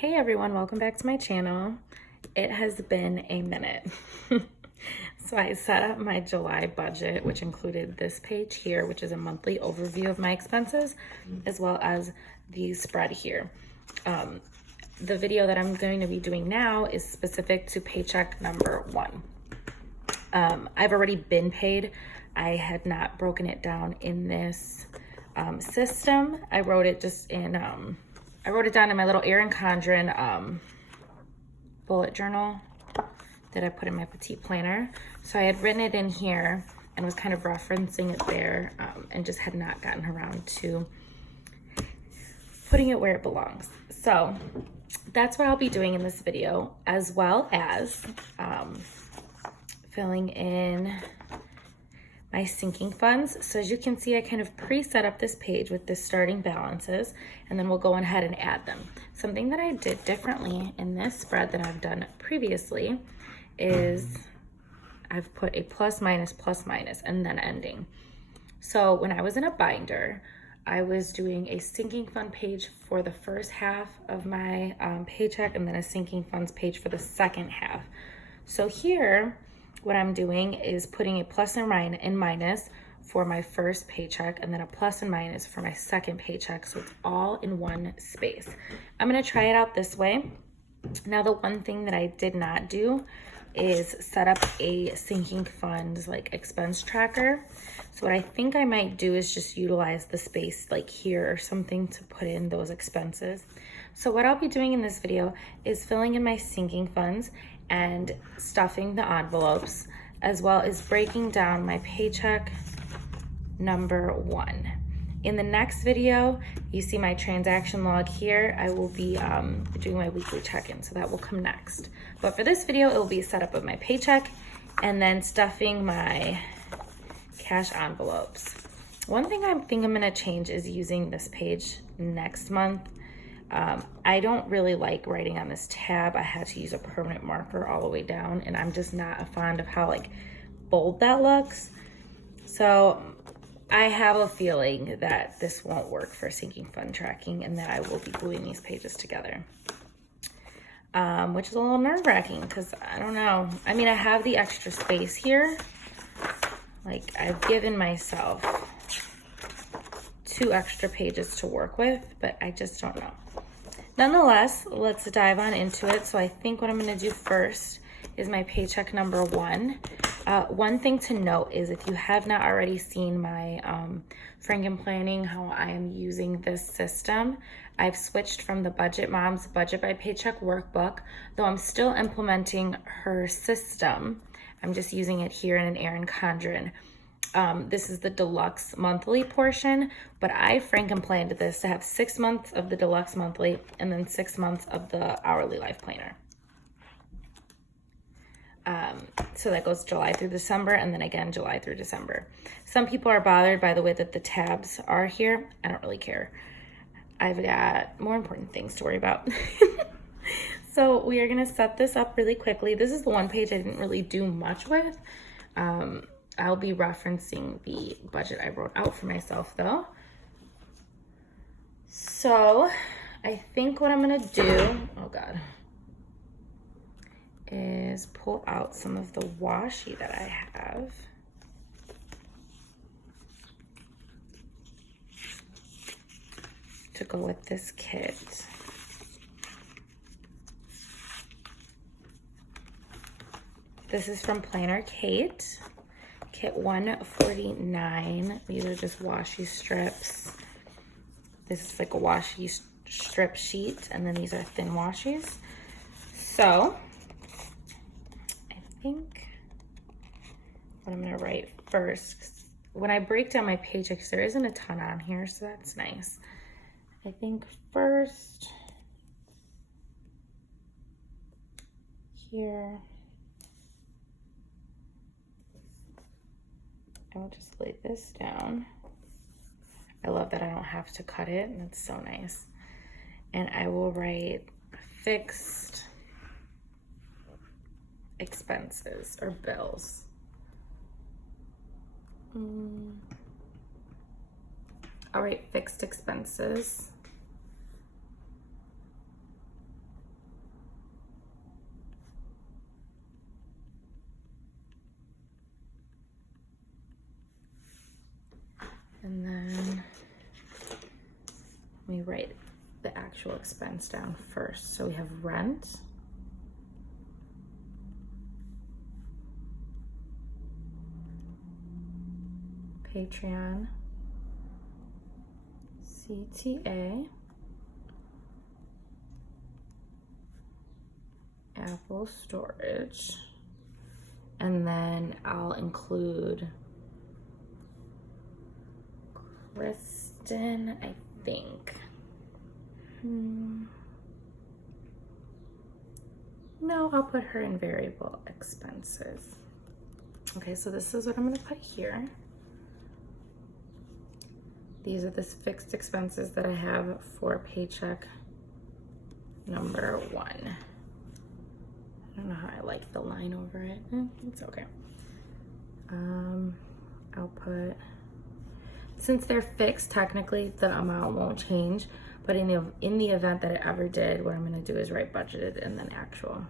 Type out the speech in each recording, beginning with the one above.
Hey everyone, welcome back to my channel. It has been a minute. So I set up my July budget, which included this page here, which is a monthly overview of my expenses, as well as the spread here. The video that I'm going to be doing now is specific to paycheck number 1. I've already been paid. I had not broken it down in this system. I wrote it just in, I wrote it down in my little Erin Condren bullet journal that I put in my petite planner. So I had written it in here and was kind of referencing it there, and just had not gotten around to putting it where it belongs. So that's what I'll be doing in this video, as well as filling in my sinking funds. So as you can see, I kind of pre-set up this page with the starting balances, and then we'll go ahead and add them. Something that I did differently in this spread than I've done previously is I've put a plus minus, and then ending. So when I was in a binder, I was doing a sinking fund page for the first half of my paycheck, and then a sinking funds page for the second half. So here, what I'm doing is putting a plus and minus for my first paycheck, and then a plus and minus for my second paycheck, so it's all in one space. I'm gonna try it out this way. Now, the one thing that I did not do is set up a sinking funds like expense tracker. So what I think I might do is just utilize the space like here or something to put in those expenses. So what I'll be doing in this video is filling in my sinking funds and stuffing the envelopes, as well as breaking down my paycheck number 1. In the next video, you see my transaction log here. I will be doing my weekly check-in, so that will come next. But for this video, it will be a setup of my paycheck and then stuffing my cash envelopes. One thing I think I'm gonna change is using this page next month. I don't really like writing on this tab. I had to use a permanent marker all the way down, and I'm just not fond of how like bold that looks. So I have a feeling that this won't work for sinking fund tracking, and that I will be gluing these pages together, which is a little nerve-wracking because I don't know. I mean, I have the extra space here. Like, I've given myself 2 extra pages to work with, but I just don't know. Nonetheless, let's dive on into it. So I think what I'm gonna do first is my paycheck number 1. One thing to note is if you have not already seen my Franken planning, how I am using this system, I've switched from the Budget Mom's Budget by Paycheck workbook, though I'm still implementing her system. I'm just using it here in an Erin Condren. This is the deluxe monthly portion, but I Franken planned this to have 6 months of the deluxe monthly and then 6 months of the hourly life planner. So that goes July through December, and then again July through December. Some people are bothered by the way that the tabs are here. I don't really care. I've got more important things to worry about. So we are gonna set this up really quickly. This is the one page I didn't really do much with. I'll be referencing the budget I wrote out for myself though. So I think what I'm gonna do, oh God, is pull out some of the washi that I have. To go with this kit. This is from Planner Kate, kit 149. These are just washi strips. This is like a washi strip sheet, and then these are thin washies. So I think what I'm gonna write first, when I break down my paychecks, there isn't a ton on here, so that's nice. I think first here, I will just lay this down. I love that I don't have to cut it, and it's so nice. And I will write fixed expenses or bills. All right, fixed expenses. And then we write the actual expense down first. So we have rent, Patreon, CTA, Apple storage, and then I'll include Kristen, I think. No, I'll put her in variable expenses. Okay, so this is what I'm gonna put here. These are the fixed expenses that I have for paycheck number 1. I don't know how I like the line over it. It's okay. I'll put, since they're fixed, technically the amount won't change, but in the event that it ever did, what I'm gonna do is write budgeted and then actual.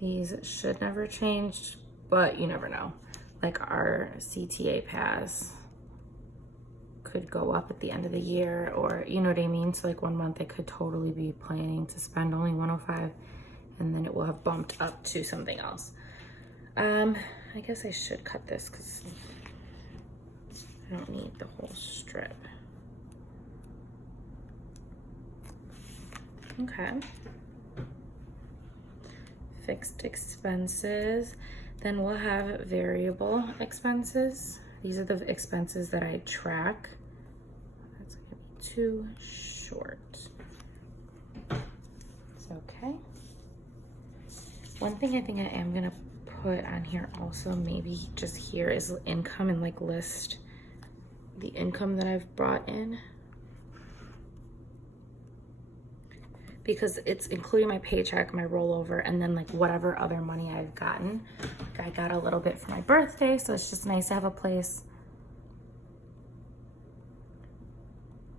These should never change, but you never know. Like our CTA pass could go up at the end of the year, or you know what I mean? So like one month I could totally be planning to spend only 105 and then it will have bumped up to something else. I guess I should cut this because I don't need the whole strip. Okay. Fixed expenses. Then we'll have variable expenses. These are the expenses that I track. That's gonna be too short. It's okay. One thing I think I am gonna put on here also, maybe just here, is income, and like list the income that I've brought in, because it's including my paycheck, my rollover, and then like whatever other money I've gotten. Like I got a little bit for my birthday, so it's just nice to have a place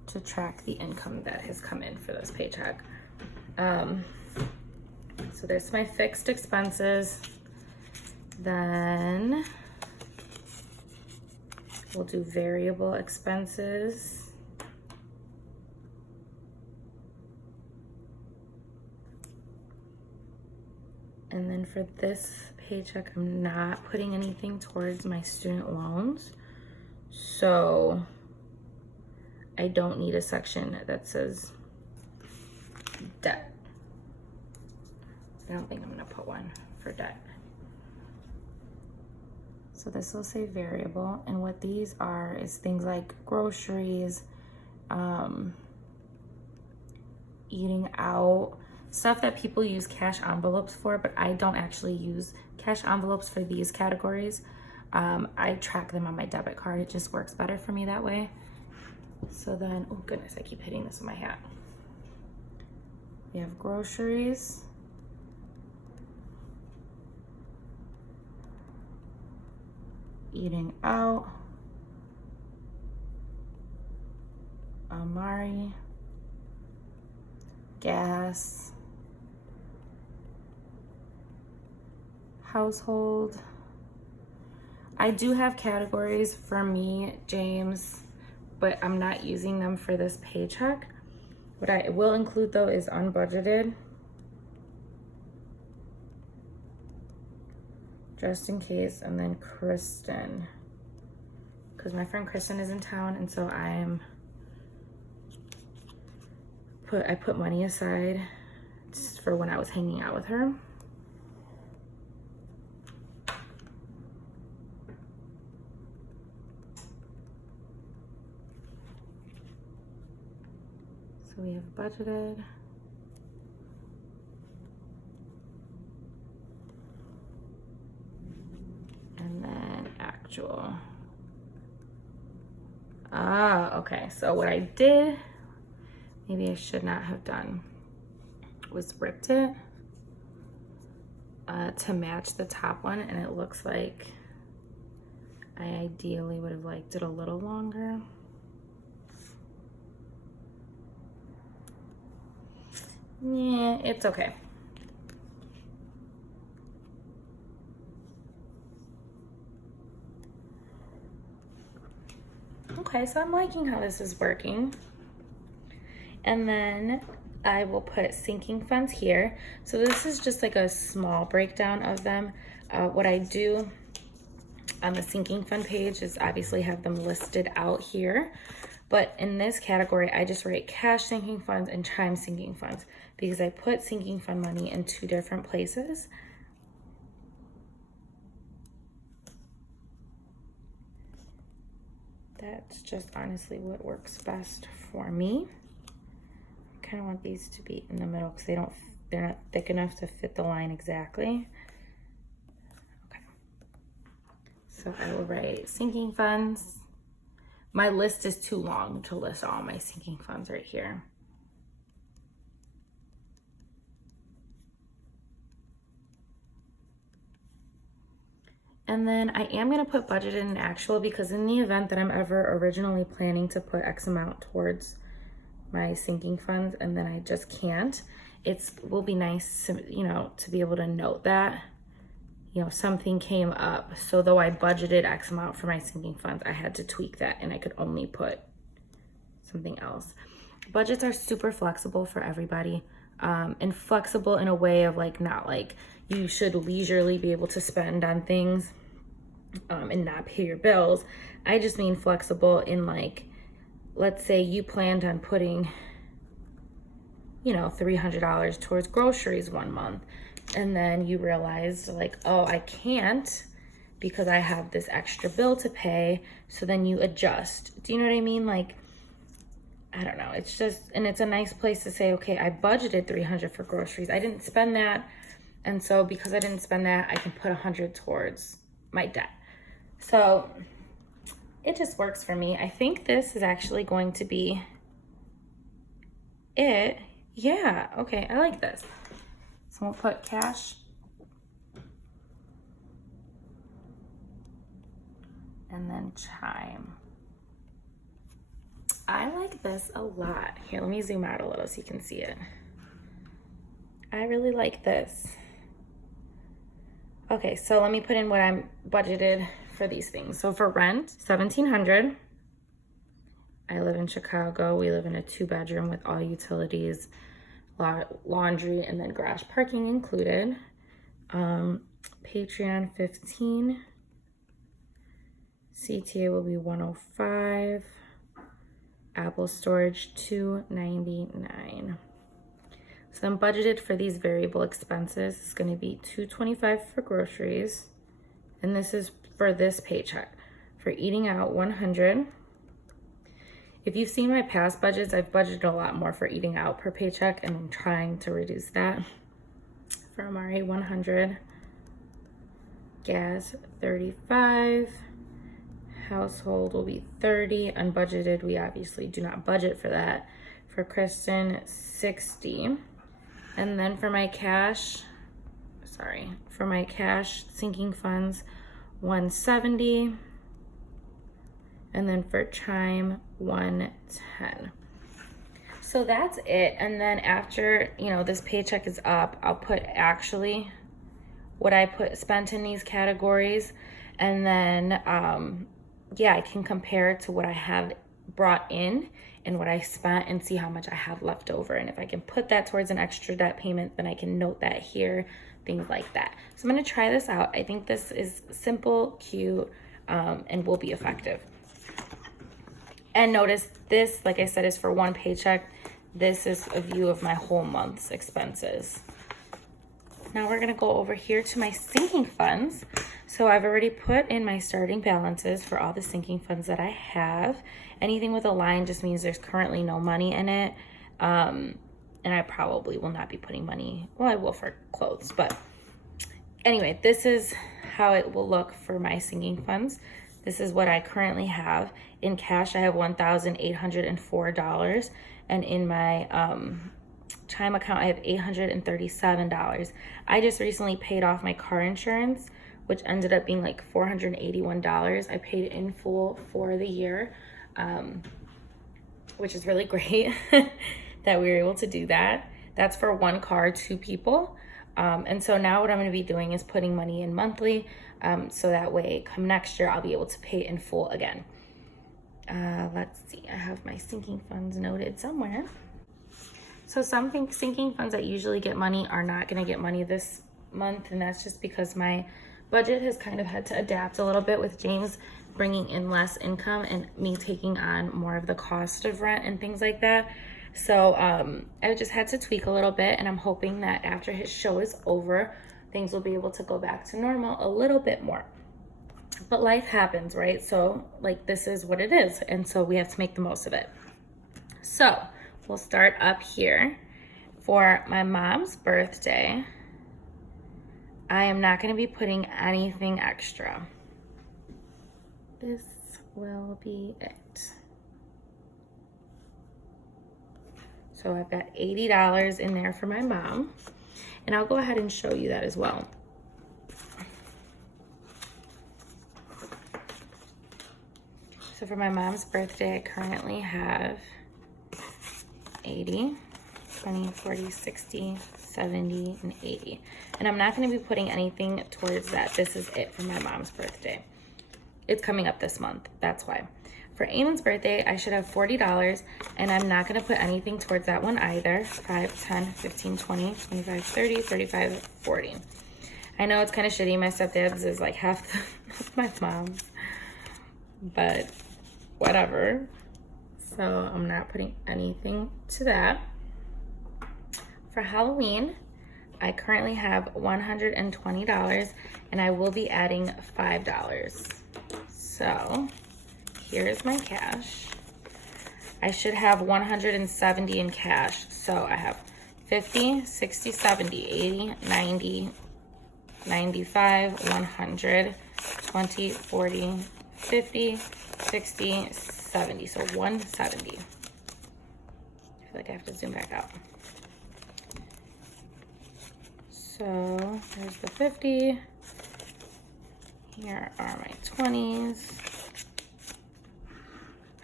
to track the income that has come in for this paycheck. So there's my fixed expenses. Then we'll do variable expenses. And then for this paycheck, I'm not putting anything towards my student loans. So I don't need a section that says debt. I don't think I'm gonna put one for debt. So this will say variable, and what these are is things like groceries, eating out, stuff that people use cash envelopes for, but I don't actually use cash envelopes for these categories. I track them on my debit card. It just works better for me that way. So then, oh goodness, I keep hitting this with my hat. We have groceries. Eating out. Amari. Gas. Household. I do have categories for me, James, but I'm not using them for this paycheck. What I will include though is unbudgeted, just in case, and then Kristen, because my friend Kristen is in town, and so I put money aside just for when I was hanging out with her. So we have budgeted. And then actual. Ah, okay. So what I did, maybe I should not have done, was ripped it to match the top one, and it looks like I ideally would have liked it a little longer. Yeah, it's okay. Okay, so I'm liking how this is working. And then I will put sinking funds here. So this is just like a small breakdown of them. What I do on the sinking fund page is obviously have them listed out here. But in this category, I just write cash sinking funds and chime sinking funds because I put sinking fund money in 2 different places. That's just honestly what works best for me. I kind of want these to be in the middle because they're not thick enough to fit the line exactly. Okay. So I will write sinking funds. My list is too long to list all my sinking funds right here. And then I am gonna put budgeted and actual because in the event that I'm ever originally planning to put X amount towards my sinking funds and then I just can't, it will be nice, you know, to be able to note that, you know, something came up. So though I budgeted X amount for my sinking funds, I had to tweak that and I could only put something else. Budgets are super flexible for everybody, and flexible in a way of like, not like you should leisurely be able to spend on things and not pay your bills. I just mean flexible in like, let's say you planned on putting, you know, $300 towards groceries one month, and then you realized like, oh, I can't because I have this extra bill to pay. So then you adjust. Do you know what I mean? Like, I don't know. It's just, and it's a nice place to say, okay, I budgeted $300 for groceries. I didn't spend that. And so because I didn't spend that, I can put $100 towards my debt. So it just works for me. I think this is actually going to be it. Yeah, okay, I like this. So we'll put cash. And then chime. I like this a lot. Here, let me zoom out a little so you can see it. I really like this. Okay, so let me put in what I'm budgeted for these things. So for rent, $1,700. I live in Chicago. We live in a 2-bedroom with all utilities, laundry, and then garage parking included. Patreon, $15. CTA will be $105. Apple storage, $299. So I'm budgeted for these variable expenses. It's going to be $225 for groceries, and this is for this paycheck. For eating out, $100. If you've seen my past budgets, I've budgeted a lot more for eating out per paycheck, and I'm trying to reduce that. For Amari, $100. Gas, $35. Household will be $30. Unbudgeted, we obviously do not budget for that. For Kristen, $60. And then for my cash sinking funds, $170. And then for chime, $110. So that's it. And then after, you know, this paycheck is up, I'll put actually what I spent in these categories. And then, yeah, I can compare it to what I have brought in and what I spent and see how much I have left over. And if I can put that towards an extra debt payment, then I can note that here, things like that. So I'm gonna try this out. I think this is simple, cute, and will be effective. And notice this, like I said, is for one paycheck. This is a view of my whole month's expenses. Now we're gonna go over here to my sinking funds. So I've already put in my starting balances for all the sinking funds that I have. Anything with a line just means there's currently no money in it. And I probably will not be putting money, well, I will for clothes, but anyway, this is how it will look for my sinking funds. This is what I currently have. In cash, I have $1,804. And in my chime account, I have $837. I just recently paid off my car insurance, which ended up being like $481. I paid it in full for the year, which is really great that we were able to do that. That's for one car, 2 people. And so now what I'm going to be doing is putting money in monthly, so that way come next year I'll be able to pay in full again. Let's see, I have my sinking funds noted somewhere. So some sinking funds that usually get money are not going to get money this month, and that's just because my budget has kind of had to adapt a little bit with James bringing in less income and me taking on more of the cost of rent and things like that. So I just had to tweak a little bit, and I'm hoping that after his show is over, things will be able to go back to normal a little bit more. But life happens, right? So like, this is what it is, and so we have to make the most of it. So we'll start up here. For my mom's birthday, I am not going to be putting anything extra. This will be it. So I've got $80 in there for my mom, and I'll go ahead and show you that as well. So for my mom's birthday, I currently have 80, 20, 40, 60, 70, and 80. And I'm not going to be putting anything towards that. This is it for my mom's birthday. It's coming up this month. That's why. For Eamon's birthday, I should have $40, and I'm not going to put anything towards that one either. 5, 10, 15, 20, 25, 30, 35, 40. I know it's kind of shitty. My stepdad's is like half my mom's, but whatever. So I'm not putting anything to that. For Halloween, I currently have $120, and I will be adding $5. So here's my cash. I should have 170 in cash. So I have 50, 60, 70, 80, 90, 95, 100, 20, 40, 50, 60, 70. So 170. I feel like I have to zoom back out. So there's the 50. Here are my 20s.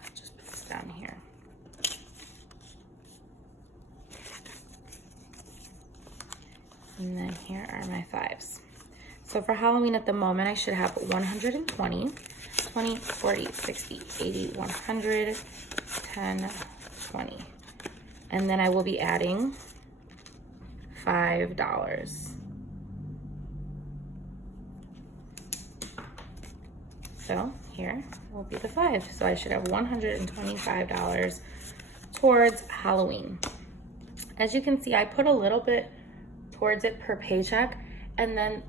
I'll just put this down here. And then here are my 5s. So for Halloween at the moment, I should have 120, 20, 40, 60, 80, 100, 10, 20. And then I will be adding $5. So here will be the 5. So I should have $125 towards Halloween. As you can see, I put a little bit towards it per paycheck, and then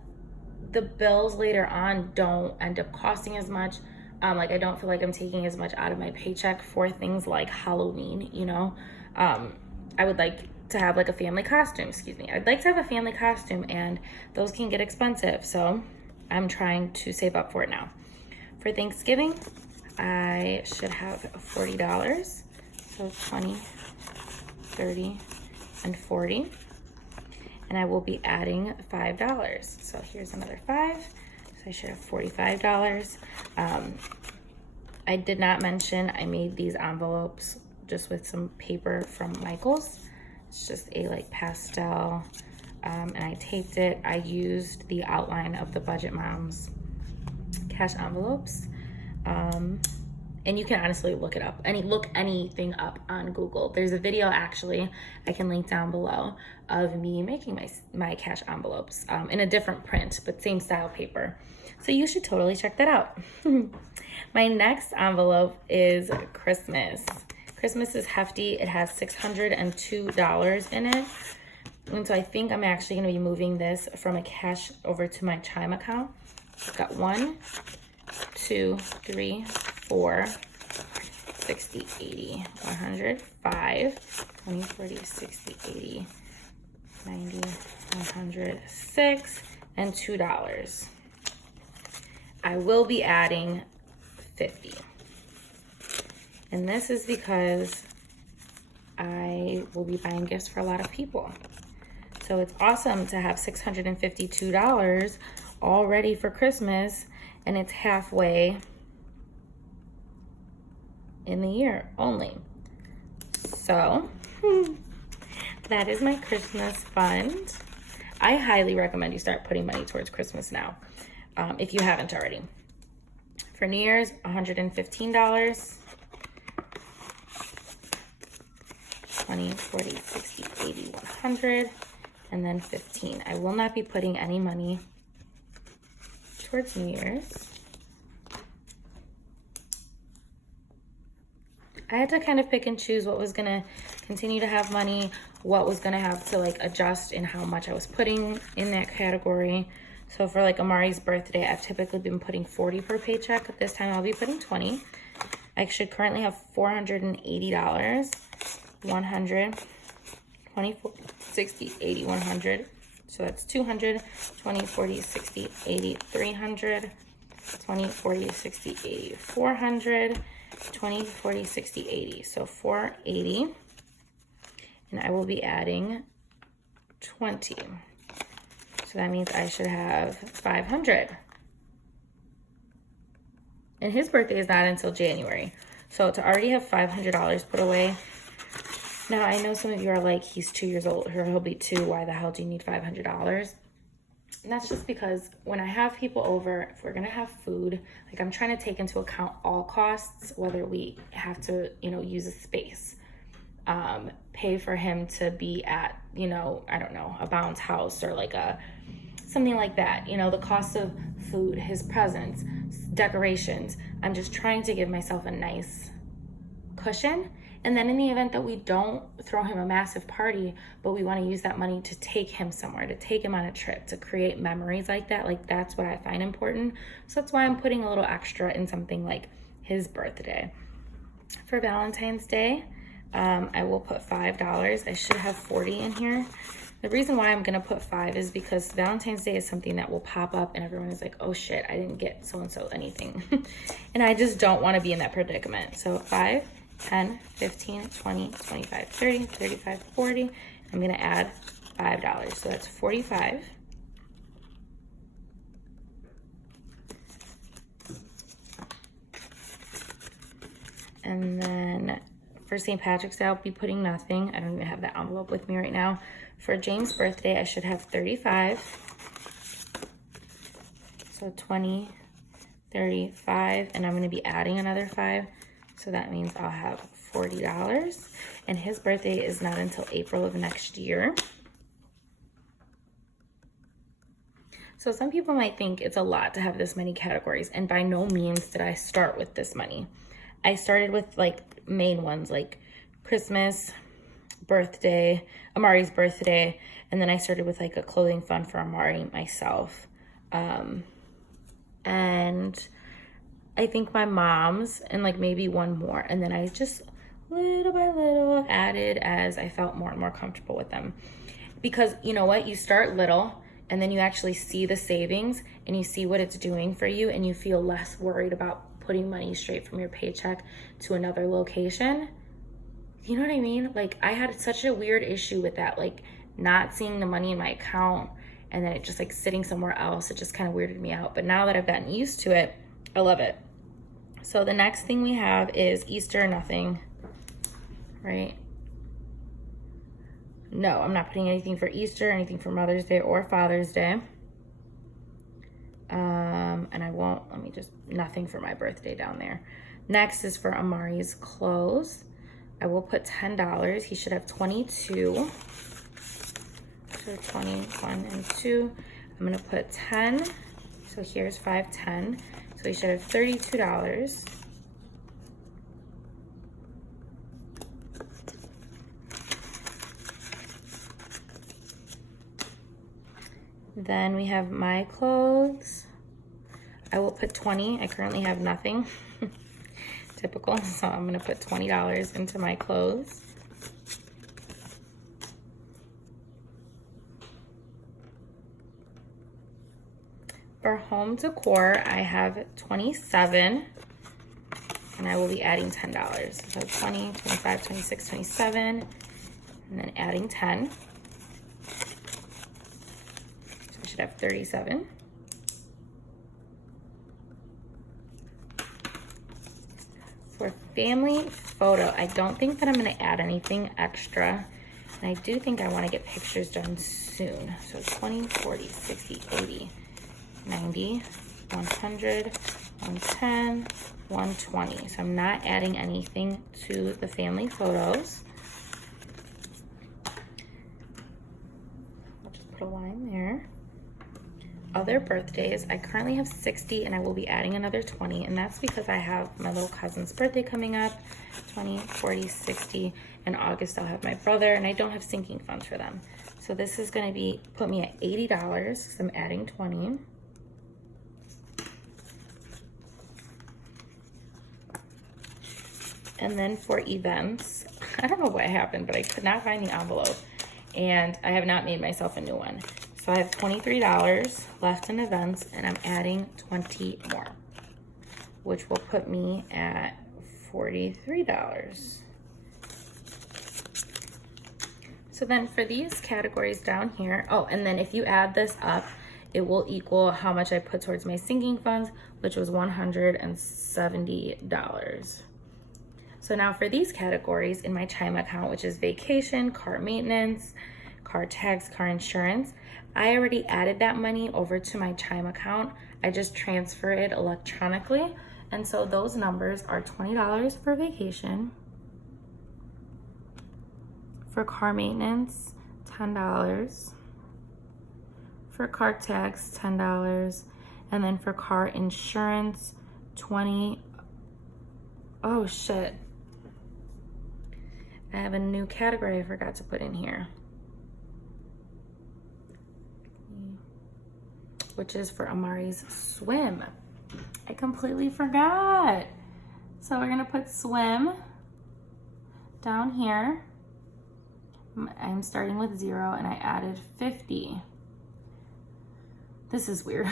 the bills later on don't end up costing as much. Like, I don't feel like I'm taking as much out of my paycheck for things like Halloween, you know. I would like to have like a family costume, I'd like to have a family costume, and those can get expensive. So I'm trying to save up for it now. For Thanksgiving, I should have $40. So 20, 30, and 40. And I will be adding $5. So here's another 5. So I should have $45. I did not mention I made these envelopes just with some paper from Michael's. It's just a like pastel, and I taped it. I used the outline of the Budget Moms cash envelopes. And you can honestly look it up. Look anything up on Google. There's a video actually I can link down below of me making my cash envelopes in a different print, but same style paper. So you should totally check that out. My next envelope is Christmas. Christmas is hefty. It has $602 in it. And so I think I'm actually gonna be moving this from a cash over to my Chime account. I've got 1, 2, 3, 4, 60, 80, 100, 5, 20, 40, 60, 80, 90, 100, 6, and $2. I will be adding 50. And this is because I will be buying gifts for a lot of people. So it's awesome to have $652 all ready for Christmas, and it's halfway in the year only. So that is my Christmas fund. I highly recommend you start putting money towards Christmas now, if you haven't already. For New Year's, $115. 20, 40, 60, 80, 100, and then 15. I will not be putting any money towards New Year's. I had to kind of pick and choose what was gonna continue to have money, what was gonna have to like adjust in how much I was putting in that category. So for like Amari's birthday, I've typically been putting 40 per paycheck. This time I'll be putting 20. I should currently have $480. 100, 20, 40, 60, 80, 100. So that's 200, 20, 40, 60, 80, 300, 20, 40, 60, 80, 400, 20, 40, 60, 80. So 480. And I will be adding 20. So that means I should have 500. And his birthday is not until January. So to already have $500 put away. Now, I know some of you are like, he's 2 years old, or he'll be 2. Why the hell do you need $500? And that's just because when I have people over, if we're going to have food, like I'm trying to take into account all costs, whether we have to, use a space, pay for him to be at, I don't know, a bounce house or like something like that. The cost of food, his presents, decorations. I'm just trying to give myself a nice cushion. And then in the event that we don't throw him a massive party, but we want to use that money to take him somewhere, to take him on a trip, to create memories like that, like that's what I find important. So that's why I'm putting a little extra in something like his birthday. For Valentine's Day, I will put $5. I should have 40 in here. The reason why I'm going to put 5 is because Valentine's Day is something that will pop up and everyone is like, oh shit, I didn't get so-and-so anything. And I just don't want to be in that predicament. So 5, 10, 15, 20, 25, 30, 35, 40. I'm going to add $5. So that's 45. And then for St. Patrick's Day, I'll be putting nothing. I don't even have that envelope with me right now. For James' birthday, I should have 35. So 20, 35, and I'm going to be adding another 5. So that means I'll have $40. And his birthday is not until April of next year. So some people might think it's a lot to have this many categories, and by no means did I start with this money. I started with like main ones like Christmas, birthday, Amari's birthday, and then I started with like a clothing fund for Amari, myself, and I think my mom's, and like maybe one more, and then I just little by little added as I felt more and more comfortable with them. Because you know what, you start little and then you actually see the savings and you see what it's doing for you, and you feel less worried about putting money straight from your paycheck to another location. You know what I mean? Like I had such a weird issue with that, like not seeing the money in my account and then it just like sitting somewhere else. It just kind of weirded me out. But now that I've gotten used to it, I love it. So the next thing we have is Easter, nothing, right? No, I'm not putting anything for Easter, anything for Mother's Day or Father's Day. And I won't, nothing for my birthday down there. Next is for Amari's clothes. I will put $10. He should have 22. So 21 and 2. I'm gonna put 10. So here's 5, 10. So he should have $32. Then we have my clothes. I will put 20. I currently have nothing. Typical. So I'm gonna put $20 into my clothes. For home decor, I have 27, and I will be adding $10. So 20, 25, 26, 27, and then adding 10. So I should have 37. For family photo, I don't think that I'm gonna add anything extra. And I do think I want to get pictures done soon. So 20, 40, 60, 80, 90, 100, 110, 120. So I'm not adding anything to the family photos. I'll just put a line there. Other birthdays, I currently have 60 and I will be adding another 20, and that's because I have my little cousin's birthday coming up. 20, 40, 60. In August I'll have my brother, and I don't have sinking funds for them. So this is going to be put me at $80 because I'm adding 20. And then for events, I don't know what happened, but I could not find the envelope, and I have not made myself a new one. So I have $23 left in events, and I'm adding 20 more, which will put me at $43. So then for these categories down here, oh, and then if you add this up, it will equal how much I put towards my sinking funds, which was $170. So now for these categories in my Chime account, which is vacation, car maintenance, car tax, car insurance, I already added that money over to my Chime account. I just transfer it electronically. And so those numbers are $20 for vacation, for car maintenance, $10, for car tax, $10, and then for car insurance, $20. Oh shit. I have a new category I forgot to put in here, which is for Amari's swim. I completely forgot. So we're gonna put swim down here. I'm starting with 0 and I added 50. This is weird.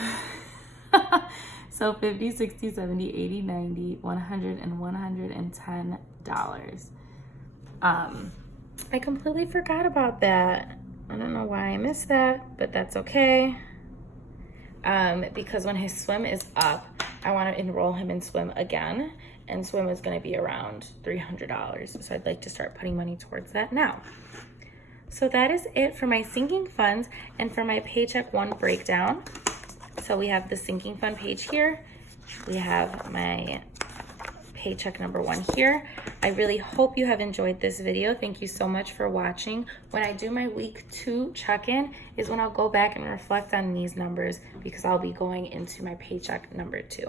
So 50, 60, 70, 80, 90, 100, and $110. I completely forgot about that. I don't know why I missed that, but that's okay. Because when his swim is up, I want to enroll him in swim again, and swim is going to be around $300. So I'd like to start putting money towards that now. So that is it for my sinking funds and for my Paycheck 1 breakdown. So we have the sinking fund page here. We have my paycheck number 1 here. I really hope you have enjoyed this video. Thank you so much for watching. When I do my week 2 check-in is when I'll go back and reflect on these numbers, because I'll be going into my paycheck number 2.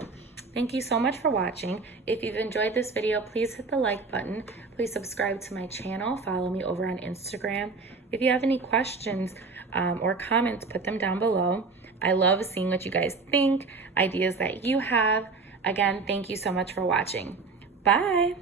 Thank you so much for watching. If you've enjoyed this video, please hit the like button. Please subscribe to my channel. Follow me over on Instagram. If you have any questions or comments, put them down below. I love seeing what you guys think, ideas that you have. Again, thank you so much for watching. Bye.